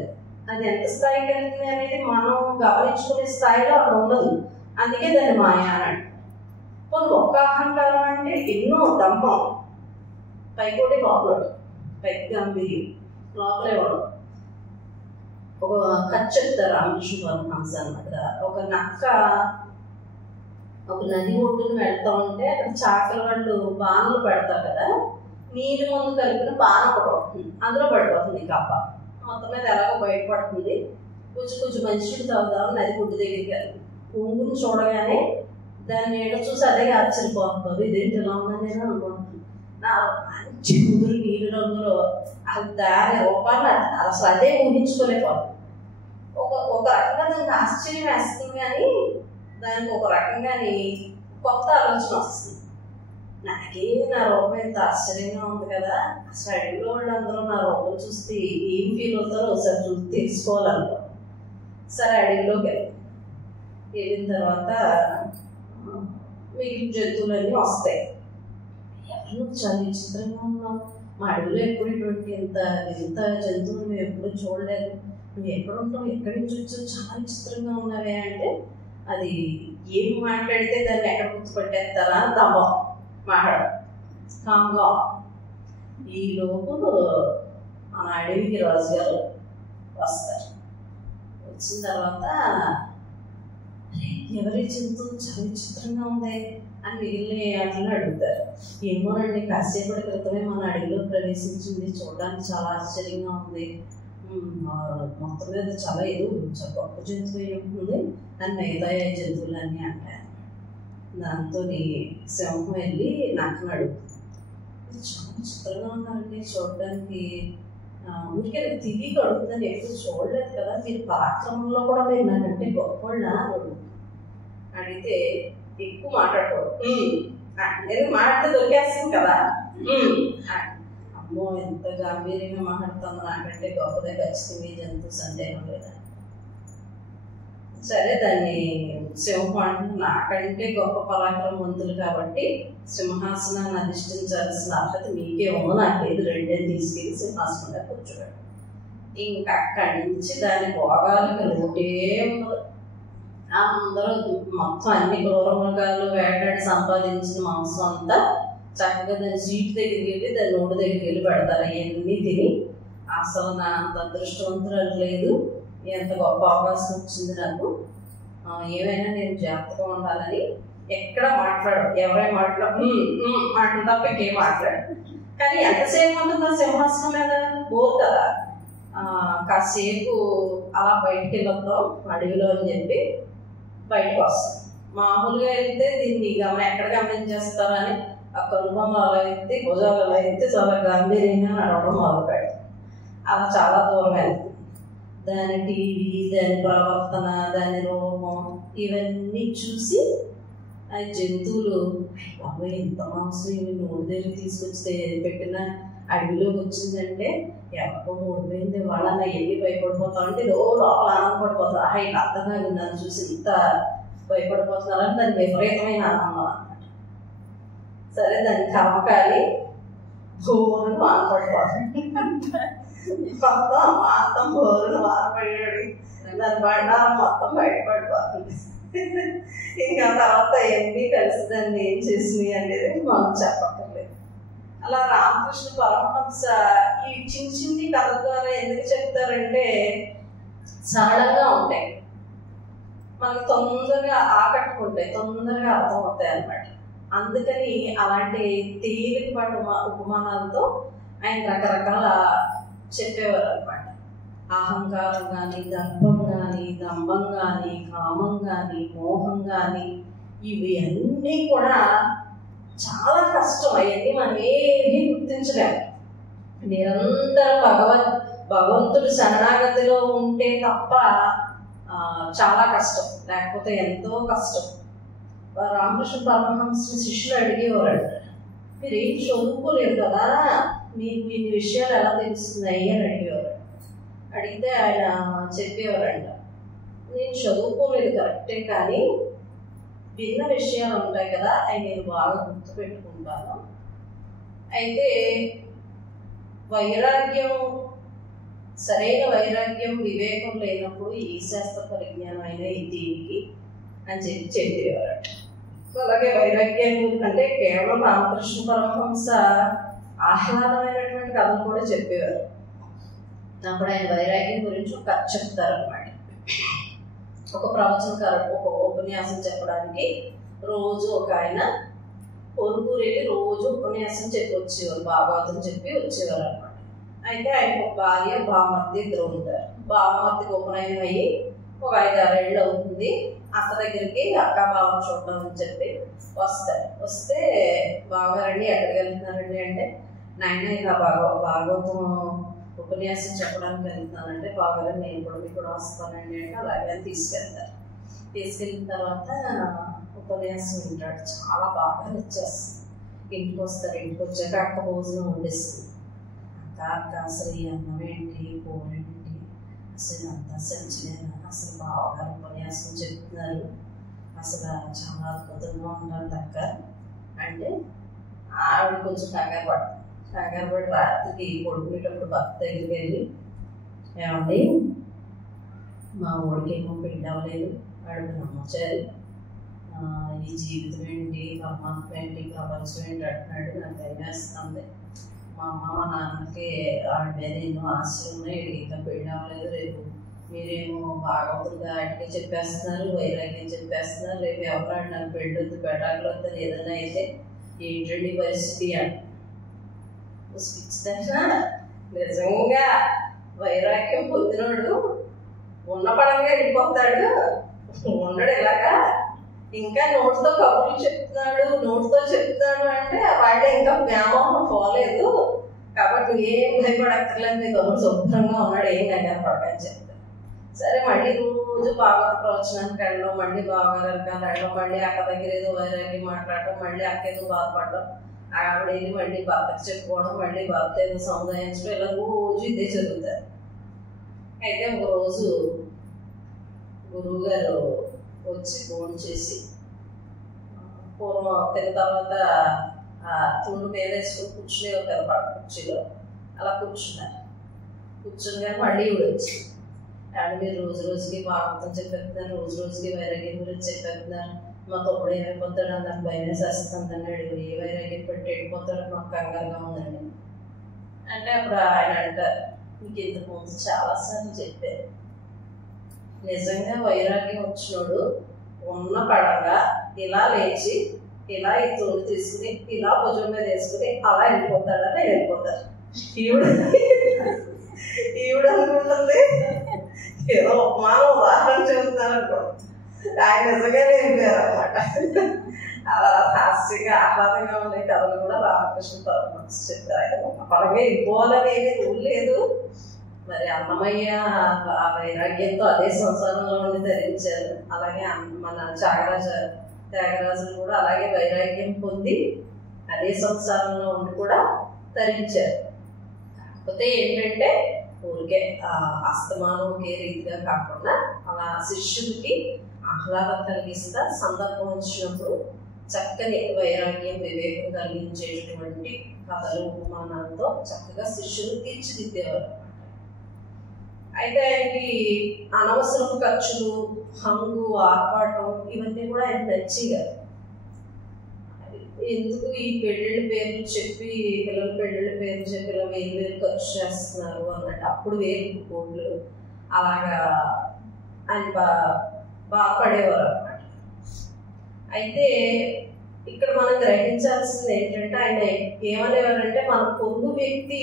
అది ఎంత స్థాయికి వెళ్తుంది అనేది మనం గమనించుకునే స్థాయిలో అక్కడ ఉండదు. అందుకే దాన్ని మాయా అని. ఒక్క అహంకారం అంటే ఎన్నో దమ్మం, పైకోటి లోపల, పైకి గంభీర్యం లోపలే ఉండదు. ఒక కథ చెప్తారు రామకృష్ణ పరమహంస అన్నమాట. ఒక నక్క ఒక నది ఒడ్డును వెళ్తా ఉంటే అక్కడ చాకలి వాళ్ళు బాణలు పెడతారు కదా, నీరు ముందు కలిపిన బాణ ఒకటి పడుతుంది, అందులో పడిపోతుంది కప్ప. మొత్తం మీద ఎలాగో బయటపడుతుంది. కొంచెం మంచినీళ్ళు తాగుదాం నది ఒడ్డు దగ్గరికి వెళ్ళి పొంగుని చూడగానే దాన్ని నీళ్ళు చూసి అదే ఆశ్చర్యపోతుంది, ఇదేంటి ఇలా ఉందని నేను అనుకుంటున్నాను. నా మంచి ముదురు నీళ్ళు రంగులో అసలు దాని రూపాన్ని అసలు అదే ఊహించుకోలేకపోతుంది. ఒక రకంగా దానికి ఆశ్చర్యం వేస్తుంది, కానీ దానికి ఒక రకంగాని కొత్త ఆలోచన వస్తుంది. నాకే నా రూపం ఎంత ఆశ్చర్యంగా ఉంది కదా, అసలు అడవిలో వాళ్ళందరూ నా రూపం చూస్తే ఏం ఫీల్ అవుతారో ఒకసారి చూసి తెలుసుకోవాలనుకో. సరే అడవిలోకి వెళ్ళిన తర్వాత మిగిలిన జంతువులన్నీ వస్తాయి. ఎవరు చాలా విచిత్రంగా ఉన్నావు, మా అడవిలో ఎప్పుడు ఇటువంటి ఇంత జంతువులు మేము ఎప్పుడు చూడలేదు, నువ్వు ఎక్కడ ఉంటావు, ఎక్కడి నుంచి వచ్చావు, చాలా విచిత్రంగా ఉన్నావే అంటే, అది ఏం మాట్లాడితే దాన్ని ఎక్కడ గుర్తుపట్టేస్తారా దమ్మం మాట్లాడ కామ్గా. ఈ లోపు మన అడవికి రాజుగారు వస్తారు. వచ్చిన తర్వాత ఎవరి జంతువు చాలా విచిత్రంగా ఉంది అని మిగిలిన అట్లా అడుగుతారు. ఏమోనండి, కాసేపటి క్రితమే మన అడవిలో ప్రవేశించింది, చూడడానికి చాలా ఆశ్చర్యంగా ఉంది, మొత్తం మీద చాలా గొప్ప జంతువు ఉంటుంది అని మిగతా జంతువులన్నీ అంటారు. దాంతో సింహం వెళ్ళి నక్కను అడుగుతుంది, ఇది చాలా చిత్రంగా ఉన్నారండి చూడడానికి. ఊరికే తిరిగి అడుగుతుందని ఎప్పుడు చూడలేదు కదా, మీరు పరాక్రమంలో కూడా మీరు నాకంటే గొప్పవాళ్ళ అడిగితే ఎక్కువ మాట్లాడుకోవడం. నేను మాట్లాడితే దొరికేస్తుంది కదా, అమ్మో ఎంత గాంభీర్యంగా మాట్లాడుతుందో, నాకంటే గొప్పదే ఖచ్చితంగా జంతు సందేహం లేదా. సరే దాన్ని సింహం నాకంటే గొప్ప పరాక్రమవంతులు కాబట్టి సింహాసనాన్ని అధిష్ఠించాల్సిన అర్హత మీకేమో నాకేది, రెండే తీసుకెళ్ళి సింహాసనం మీద కూర్చోడు. ఇంకా అక్కడి నుంచి దాని భోగాలకు లోటే ఉండదు. అందరూ మొత్తం అన్ని క్రూర మృగాలు వేటాడి సంపాదించిన మాంసం అంతా చక్కగా దాని సీటు దగ్గరికి వెళ్ళి దాని నోటి దగ్గరికి వెళ్ళి పెడతారు. అవన్నీ తిని అసలు నా అంత అదృష్టవంతురాలు లేదు, ఎంత గొప్ప అవకాశం వచ్చింది నాకు, ఏమైనా నేను జాగ్రత్తగా ఉండాలని ఎక్కడ మాట్లాడు, ఎవరైనా మాటలు తప్ప ఇంకేం మాట్లాడు. కానీ ఎంతసేపు ఉంటుందా సింహాసనం మీద, బోర్ కదా. కాసేపు అలా బయటికి వెళ్ళొద్దాం అడవిలో అని చెప్పి బయటకు వస్తాం. మామూలుగా వెళ్తే దీన్ని ఎక్కడ గమనించేస్తారని ఆ కనుబొమ్మ అలా ఎత్తి భుజాలు అలా ఎత్తి చాలా గాంభీర్యంగా నడవడం మొదలుపెడతాం. అలా చాలా దూరం వెళ్తుంది. దాని టీవీ, దాని ప్రవర్తన, దాని రూపం ఇవన్నీ చూసి ఆ జంతువులు బాబాయ్ ఇంత మాంసం ఇవి నోటి దగ్గర తీసుకొచ్చి పెట్టిన అడవిలోకి వచ్చిందంటే ఎవరికో ఓడిపోయింది వాళ్ళన్న ఎన్ని భయపడిపోతా అంటే లోపల ఆనందపడిపోతారు. ఇలా అర్థంగా నన్ను చూసి ఇంత భయపడిపోతున్నారని దానికి విపరీతమైన ఆనందం అన్నమాట. సరే దాని కర్మకాలి బోరును ఆనపడిపోతుంది. మొత్తం బోరును ఆనపడి దాని బండారం మొత్తం బయటపడిపోతుంది. ఇంకా తర్వాత ఎన్ని కలిసి దాన్ని ఏం చేసినాయి అనేది మనం చెప్పక్కర్లేదు. అలా రామకృష్ణ పరమహంస ఈ చిన్న చిన్ని కథ ద్వారా ఎందుకు చెప్తారంటే సరళంగా ఉంటాయి, మనకు తొందరగా ఆకట్టుకుంటాయి, తొందరగా అర్థమవుతాయి అన్నమాట. అందుకని అలాంటి తేలికపాటి ఉపమానాలతో ఆయన రకరకాల చెప్పేవారు అనమాట. అహంకారం కానీ, దర్పం కానీ, దంభం కానీ, కామం కానీ, మోహం కానీ ఇవి అన్నీ కూడా చాలా కష్టం. అవన్నీ మనం ఏమీ గుర్తించలేము. నిరంతరం భగవంతుడు శరణాగతిలో ఉంటే తప్ప చాలా కష్టం, లేకపోతే ఎంతో కష్టం. రామకృష్ణ పరమహంస శిష్యులు అడిగేవారంట, మీరు ఏం చదువుకోలేదు కదా, మీకు ఇన్ని విషయాలు ఎలా తెలుస్తున్నాయి అని అడిగేవారు. అడిగితే ఆయన చెప్పేవారంట, నేను చదువుకోలేదు కరెక్టే, కానీ విన్న విషయాలు ఉంటాయి కదా అవి నేను బాగా గుర్తుపెట్టుకుంటాను. అయితే వైరాగ్యం, సరైన వైరాగ్యం, వివేకం లేనప్పుడు ఈ శాస్త్ర పరిజ్ఞానం అయినా దీనికి అని చెప్పేవారట. అలాగే వైరాగ్యం అంటే కేవలం రామకృష్ణ పరమహంస ఆహ్లాదమైనటువంటి కథలు కూడా చెప్పేవారు. అప్పుడు ఆయన వైరాగ్యం గురించి ఒక కథ చెప్తారన్నమాట. ఒక ప్రవచనకారుడు ఒక ఉపన్యాసం చెప్పడానికి రోజు ఒక ఆయన పొరుగురు వెళ్ళి రోజు ఉపన్యాసం చెప్పి వచ్చేవారు, భాగవతం చెప్పి వచ్చేవారు అనమాట. అయితే ఆయన ఒక భార్య బామర్ది ఇద్దరు ఉంటారు. బామర్దికి ఉపనయనం అయ్యి ఒక 5-6 ఏళ్ళు అవుతుంది. అక్క దగ్గరికి అక్క బావని చూద్దాం అని చెప్పి వస్తారు. వస్తే బావగారండి ఎక్కడికి వెళ్తున్నారండి అంటే, నాయన ఇలా భాగవతం ఉపన్యాసం చెప్పడానికి వెళ్తున్నానంటే, బావగారు నేను కూడా మీకు కూడా వస్తానండి అంటే అలాగే తీసుకెళ్తారు. తీసుకెళ్ళిన తర్వాత ఉపన్యాసం వింటాడు, చాలా బాగా నచ్చేస్తుంది. ఇంటికి వస్తారు. ఇంటికి వచ్చాక అక్క భోజనం వండిస్తుంది. అక్క అసలు ఈ అన్నం ఏంటి, కూర ఏంటి, అసలు అంతా సంచిలేనా, అసలు బావగారు ఉపన్యాసం చెప్తున్నారు, అసలు చాలా అద్భుతంగా ఉంటుంది అక్క అంటే ఆవిడ కొంచెం కంగారు పడి రాత్రికి పడుకునేటప్పుడు భర్త దగ్గరికి వెళ్ళి, ఏమండి మా ఊడికి ఏమో పెళ్ళి అవ్వలేదు, వాడు నమ్మచారు, ఈ జీవితం ఏంటి, పరమాత్మ ఏంటి, ప్రపంచం ఏంటి అంటున్నాడు, నాకు భయం వేస్తుంది. మా అమ్మ మా నాన్నకి వాడి మీద ఎన్నో ఆశలు ఉన్నాయి, ఇంకా పెళ్ళి అవ్వలేదు, రేపు మీరేమో భాగవతులుగా వాటికి చెప్పేస్తున్నారు, వైరాగ్యం చెప్పేస్తున్నారు, రేపు ఎవరు నాకు పెళ్ళి వద్దు, పెటాకులు వద్దని ఏదైనా అయితే ఏంటండి పరిస్థితి అంటే నిజంగా వైరాగ్యం పొందినోడు ఉన్న పడంగా వెళ్ళిపోతాడు, ఉండడు ఇలాగా ఇంకా నోటితో కబుర్లు చెప్తున్నాడు, నోటితో చెప్తున్నాడు అంటే వాళ్ళు ఇంకా వ్యామోహం పోలేదు కాబట్టి ఏం భయపడక్కర్లేదు, నీ గమనం శుభ్రంగా ఉన్నాడు, ఏం కంగారు పడకని చెప్తారు. సరే మళ్ళీ రోజు భాగవత ప్రవచనానికి వెళ్ళడం, మళ్ళీ బావగారికి వెళ్ళడం, మళ్ళీ అక్క దగ్గర ఏదో వైరాగ్యం మాట్లాడడం, మళ్ళీ అక్క ఏదో బాధపడడం, ఆవిడ ఏది మళ్ళీ భర్తకు చెప్పుకోవడం, మళ్ళీ భర్త ఏదో సముదాయించడం, ఇలా రోజు ఇదే జరుగుతారు. అయితే ఒక రోజు గురువు గారు వచ్చి ఫోన్ చేసి పూర్వం తిన్న తర్వాత తుండు మీద వేసుకుని కూర్చునే ఒక కుర్చీలో అలా కూర్చున్నారు. కూర్చుని మళ్ళీ ఇవిడ వచ్చి ఆవిడ మీరు రోజు రోజుకి భాగవతం చెప్పేస్తున్నారు, రోజు రోజుకి వైరాగ్యం గురించి చెప్పేస్తున్నారు, మా తమ్ముడు ఏమైపోతాడు నాకు భయం వేసేస్తుంది అన్నాడు, ఏ వైరాగ్యం పెట్టి వెళ్ళిపోతాడో మాకు కంగారుగా ఉందండి అంటే అప్పుడు ఆయన అంటారు, మీకు ఇంతకు ముందు చాలాసార్లు చెప్పారు, నిజంగా వైరాగ్యం వచ్చినోడు ఉన్న పడగా ఇలా లేచి ఇలా ఈ తోడు తీసుకుని ఇలా భుజం మీద వేసుకుని అలా వెళ్ళిపోతాడని వెళ్ళిపోతారు. ఈవిడ అనుకుంటుంది ఏదో ఉపమానం ఉదాహరణ చెబుతున్నారు అనుకో, ఆయన నిజంగానే వెళ్ళిపోయారు అనమాట. అలా హాస్యంగా ఆహ్లాదంగా ఉండే కథలు కూడా రామకృష్ణ పరమహంస చెప్పారు. ఆయన పడగా వెళ్ళిపోవాలని ఏమీ రూల్ లేదు. మరి అన్నమయ్య ఆ వైరాగ్యంతో అదే సంసారంలో ఉండి ధరించారు. అలాగే మన త్యాగరాజులు కూడా అలాగే వైరాగ్యం పొంది అదే సంసారంలో ఉండి కూడా ధరించారు. కాకపోతే ఏంటంటే ఊరికే అస్తమానం ఒకే రీతిగా కాకుండా అలా శిష్యుడికి ఆహ్లాదం కలిగిస్తా సందర్భం వచ్చినప్పుడు చక్కని వైరాగ్యం వివేకం కలిగించేటటువంటి కథలు ఉపమానాలతో చక్కగా శిష్యులు తీర్చిదిద్దేవారు. అయితే ఆయనకి అనవసరపు ఖర్చులు, హంగు, ఆర్పాటం ఇవన్నీ కూడా ఆయన నచ్చేగారు. ఎందుకు ఈ పెళ్ళిళ్ళ పేర్లు చెప్పి పిల్లల పెళ్ళిళ్ళ పేర్లు చెప్పి ఇలా 1000 ఖర్చు చేస్తున్నారు అన్నట్టు అప్పుడు 1000 కోట్లు అలాగా ఆయన బాధపడేవారు అన్నమాట. అయితే ఇక్కడ మనం గ్రహించాల్సింది ఏంటంటే ఆయన ఏమనేవారంటే మన పొరుగు వ్యక్తి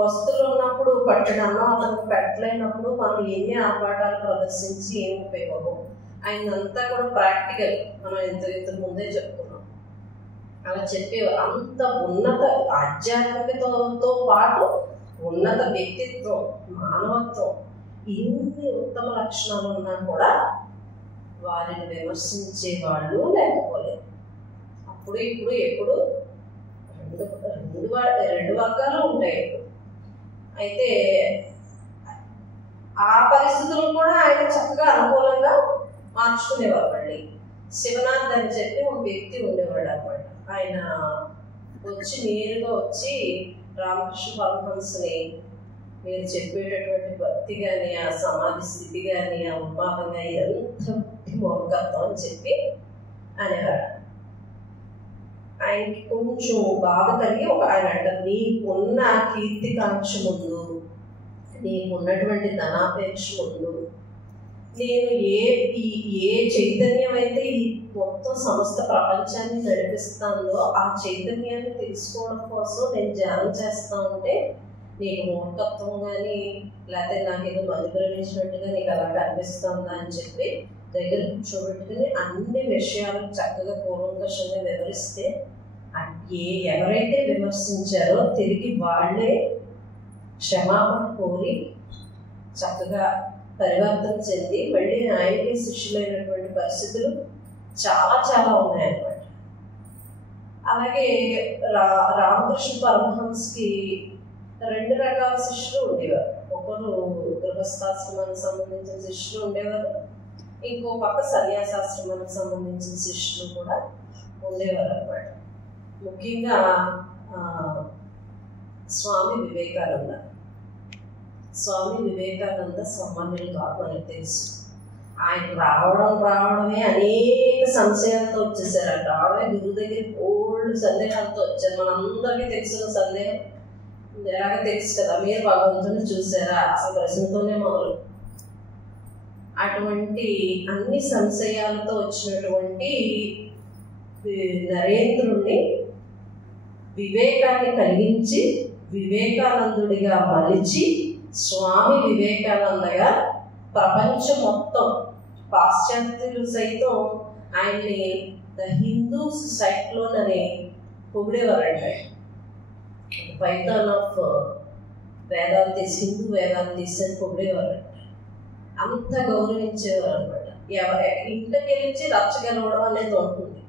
వస్తువులు ఉన్నప్పుడు పట్టడానో అతనికి పెట్టలేనప్పుడు మనం ఎన్ని ఆర్పాటాలు ప్రదర్శించి ఏం ఉపయోగం, ఆయనంతా కూడా ప్రాక్టికల్. మనం ఇంతకు ముందే చెప్పుకున్నాం. అలా చెప్పేవారు. అంత ఉన్నత ఆధ్యాత్మికతతో పాటు ఉన్నత వ్యక్తిత్వం, మానవత్వం, ఇన్ని ఉత్తమ లక్షణాలు ఉన్నా కూడా వారిని విమర్శించే వాళ్ళు లేకపోలేదు. అప్పుడు ఇప్పుడు ఎప్పుడు రెండు వర్గాలు ఉంటాయి. అయితే ఆ పరిస్థితులు కూడా ఆయన చక్కగా అనుకూలంగా మార్చుకునేవారు. మళ్ళీ శివనాథ్ అని చెప్పి ఒక వ్యక్తి ఉండేవాడు అన్నమాట. ఆయన నేరుగా వచ్చి రామకృష్ణ పరమహంసని మీరు చెప్పేటటువంటి భక్తి కానీ, ఆ సమాధి స్థితి కానీ, ఆ ఉన్మాదం కానీ ఇదంతా మూర్ఖత్వం అని చెప్పి అనేవాడు. ఆయనకి కొంచెం బాధ కలిగి ఆయన అంటారు, నీకున్న కీర్తికాంక్ష ముందు, నీకున్నటువంటి ధనాపేక్ష ముందు, నేను ఏ చైతన్యం అయితే ఈ మొత్తం సమస్త ప్రపంచాన్ని నడిపిస్తానో ఆ చైతన్యాన్ని తెలుసుకోవడం కోసం నేను ధ్యానం చేస్తా ఉంటే నీకు మూర్ఖత్వం కానీ లేకపోతే నాకేదో మధుప్రమించినట్టుగా నీకు అలా కనిపిస్తుందా అని చెప్పి దగ్గర కూర్చోబెట్టుకుని అన్ని విషయాలు చక్కగా పూర్వకంగా వివరిస్తే ఎవరైతే విమర్శించారో తిరిగి వాళ్ళే క్షమాపణ కోరి చక్కగా పరివర్తన చెంది మళ్ళీ ఆయనకి శిష్యులైనటువంటి పరిస్థితులు చాలా చాలా ఉన్నాయన్నమాట. అలాగే రామకృష్ణ పరమహంసకి 2 రకాల శిష్యులు ఉండేవారు. ఒకరు గృహస్థాశ్రమానికి సంబంధించిన శిష్యులు ఉండేవారు, ఇంకో పక్క సన్యాసాశ్రమానికి సంబంధించిన శిష్యులు కూడా ఉండేవారు అన్నమాట. ముఖ్యంగా స్వామి వివేకానంద సామాన్యులు కాదు మనకు తెలుసు. ఆయన రావడమే అనేక సంశయాలతో వచ్చేసారు. రావడమే గురువు దగ్గర ఓల్డ్ సందేహాలతో వచ్చారు. మనందరికీ తెలిసిన సందేహం ఎలాగ తెలుసు కదా, మీరు భగవంతుని చూసారా అసలు ప్రశ్నతోనే మొదలు. అటువంటి అన్ని సంశయాలతో వచ్చినటువంటి నరేంద్రుణ్ణి వివేకాన్ని కలిగించి వివేకానందుడిగా మలిచి స్వామి వివేకానందగా ప్రపంచం మొత్తం పాశ్చాత్యులు సైతం ఆయన్ని ద హిందూ సైక్లోన్ అని పొగిడేవారంట. పైథాన్ ఆఫ్ వేదాంతీస్, హిందూ వేదాంతీస్ అని పొగిడేవారంట. అంత గౌరవించేవారు అనమాట. ఇంటికి వెళ్ళి రచ్చగలవడం అనేది ఉంటుంది.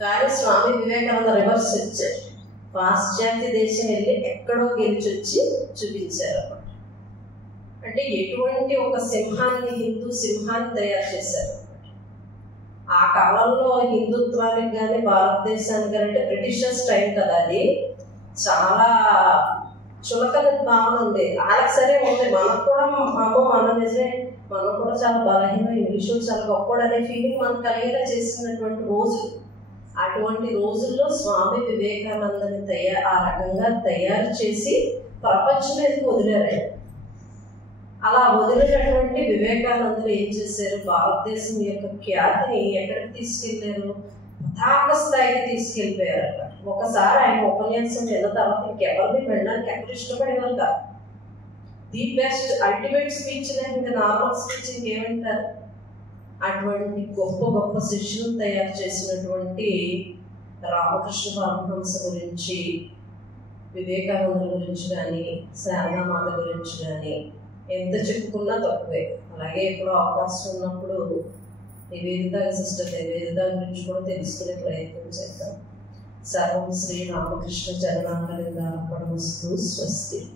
కానీ స్వామి వివేకానంద రివర్స్ ఇచ్చారు. పాశ్చాత్య దేశం వెళ్ళి ఎక్కడో గెలిచి వచ్చి చూపించారు అన్నమాట. అంటే ఎటువంటి ఒక సింహాన్ని, హిందూ సింహాన్ని తయారు చేశారు. ఆ కాలంలో హిందుత్వానికి కానీ భారతదేశానికి కానీ, అంటే బ్రిటిషర్స్ టైం కదా అది, చాలా చులకన భావన ఉంది. వాళ్ళకి సరే ఉంది, మనకు కూడా అమ్మో మన నిజమే, మనం కూడా చాలా బలహీన, ఇంగ్లీష్ చాలా గొప్పడు అనే ఫీలింగ్ మనకు కలిగేలా చేసినటువంటి రోజులు. అటువంటి రోజుల్లో స్వామి వివేకానందని ఆ రకంగా తయారు చేసి ప్రపంచం మీదకి వదిలేరు. అలా వదిలినటువంటి వివేకానందులు ఏం చేశారు, భారతదేశం యొక్క ఖ్యాతిని ఎక్కడికి తీసుకెళ్లారు, పతాక స్థాయికి తీసుకెళ్ళిపోయారు. ఒకసారి ఆయన ఉపన్యాసం విన్న తర్వాత ఇంకెవరిని వినడానికి ఎక్కడ ఇష్టపడేవారు కాదు. ది బెస్ట్ అల్టిమేట్ స్పీచ్, ఇంకా నార్మల్ స్పీచ్ ఇంకేమంటారు. అటువంటి గొప్ప గొప్ప శిష్యులను తయారు చేసినటువంటి రామకృష్ణ పరమహంస గురించి, వివేకానంద గురించి కానీ, శారదామాత గురించి కానీ ఎంత చెప్పుకున్నా తక్కువే. అలాగే ఎప్పుడో అవకాశం ఉన్నప్పుడు నివేదిత సిస్టర్ నివేదిత గురించి కూడా తెలుసుకునే ప్రయత్నం చేద్దాం. సర్వం శ్రీ రామకృష్ణ చరణారవిందార్పణమస్తు. స్వస్తి.